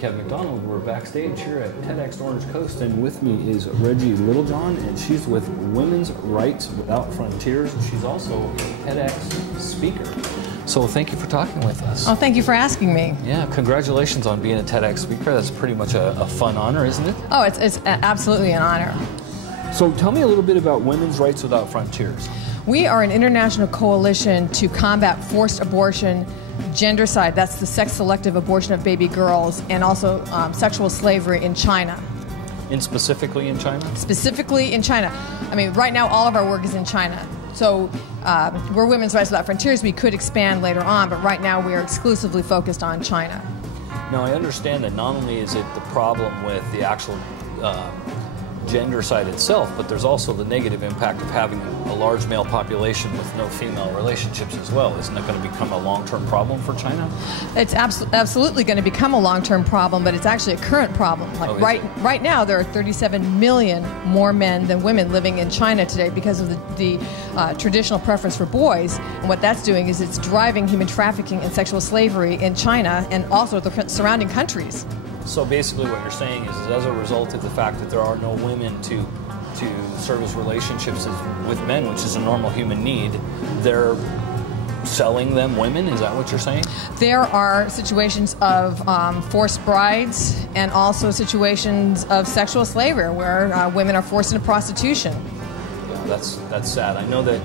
Kevin McDonald. We're backstage here at TEDxOrangeCoast, and with me is Reggie Littlejohn, and she's with Women's Rights Without Frontiers. She's also a TEDx speaker. So thank you for talking with us. Oh, thank you for asking me. Yeah, congratulations on being a TEDx speaker. That's pretty much a fun honor, isn't it? Oh, it's absolutely an honor. So tell me a little bit about Women's Rights Without Frontiers. We are an international coalition to combat forced abortion, gendercide, that's the sex-selective abortion of baby girls, and also sexual slavery in China. Specifically in China? Specifically in China. I mean, right now all of our work is in China. So we're Women's Rights Without Frontiers. We could expand later on, but right now we are exclusively focused on China. Now, I understand that not only is it the problem with the actual gender side itself, but there's also the negative impact of having a large male population with no female relationships as well. Isn't that going to become a long-term problem for China? It's absolutely going to become a long-term problem, but it's actually a current problem. Like right now, there are 37 million more men than women living in China today because of the traditional preference for boys. And what that's doing is it's driving human trafficking and sexual slavery in China and also the surrounding countries. So basically what you're saying is as a result of the fact that there are no women to service relationships with men, which is a normal human need, they're selling them women? Is that what you're saying? There are situations of forced brides and also situations of sexual slavery where women are forced into prostitution. Yeah, that's sad. I know that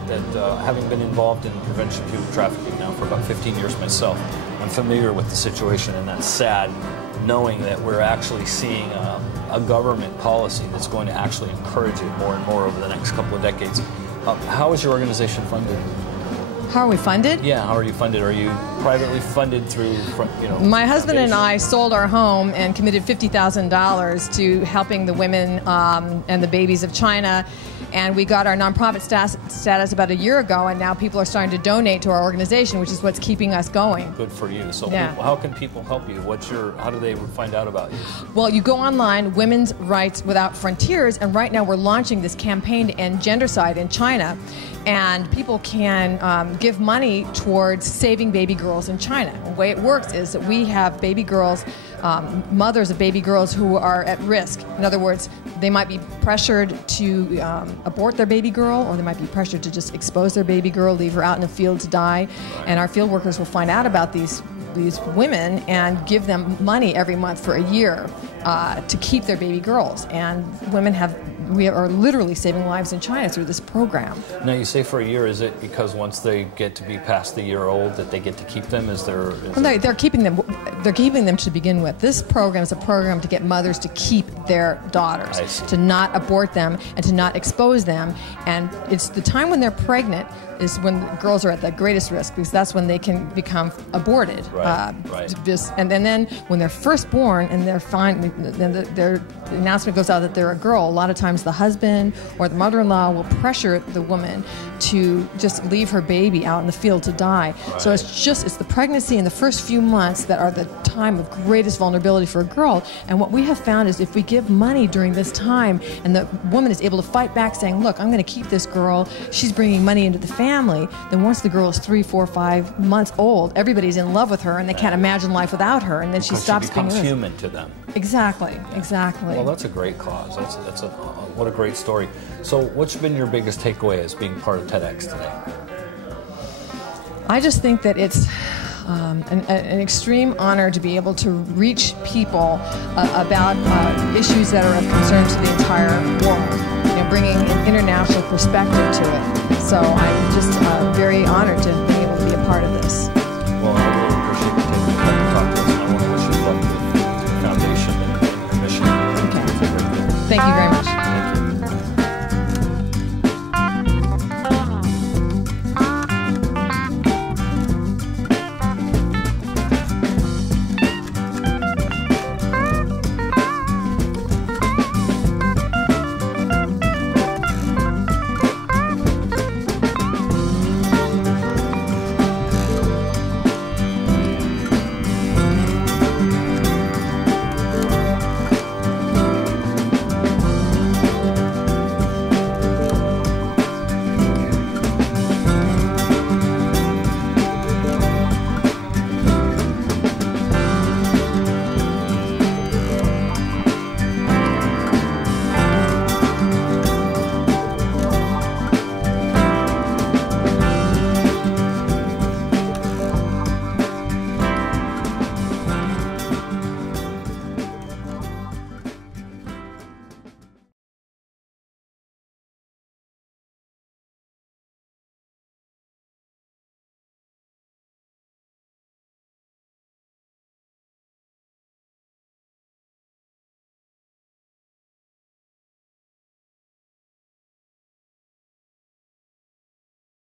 having been involved in prevention of human trafficking now for about 15 years myself, I'm familiar with the situation, and that's sad, knowing that we're actually seeing a government policy that's going to actually encourage it more and more over the next couple of decades. How is your organization funded? How are we funded? Yeah, how are you funded? Are you privately funded through, My husband and I sold our home and committed $50,000 to helping the women and the babies of China. And we got our nonprofit status about a year ago, and now people are starting to donate to our organization, which is what's keeping us going. Good for you. So yeah. How can people help you? How do they find out about you? Well, you go online, Women's Rights Without Frontiers, and right now we're launching this campaign to end gendercide in China. And people can give money towards saving baby girls in China. The way it works is that we have baby girls, mothers of baby girls who are at risk. In other words, they might be pressured to abort their baby girl, or they might be pressured to just expose their baby girl, leave her out in the field to die. And our field workers will find out about these women and give them money every month for a year to keep their baby girls. And we are literally saving lives in China through this program. Now, you say for a year. Is it because once they get to be past the year old that they get to keep them? They're keeping them. They're keeping them to begin with. This program is a program to get mothers to keep their daughters, to not abort them and to not expose them. And it's the time when they're pregnant is when girls are at the greatest risk, because that's when they can become aborted. Right. And then when they're first born and they're fine, then the announcement goes out that they're a girl. A lot of times the husband or the mother-in-law will pressure the woman to just leave her baby out in the field to die. Right. So it's the pregnancy and the first few months that are the time of greatest vulnerability for a girl. And what we have found is if we give money during this time and the woman is able to fight back saying, look, I'm going to keep this girl, she's bringing money into the family, then once the girl is 3, 4, 5 months old, everybody's in love with her and they can't imagine life without her, and then she stops being human to them. Exactly. Well, that's a great cause. What a great story. So what's been your biggest takeaway as being part of TEDx today? I just think that it's an extreme honor to be able to reach people about issues that are of concern to the entire world, bringing an international perspective to it. So I'm just very honored to be able to be a part of this.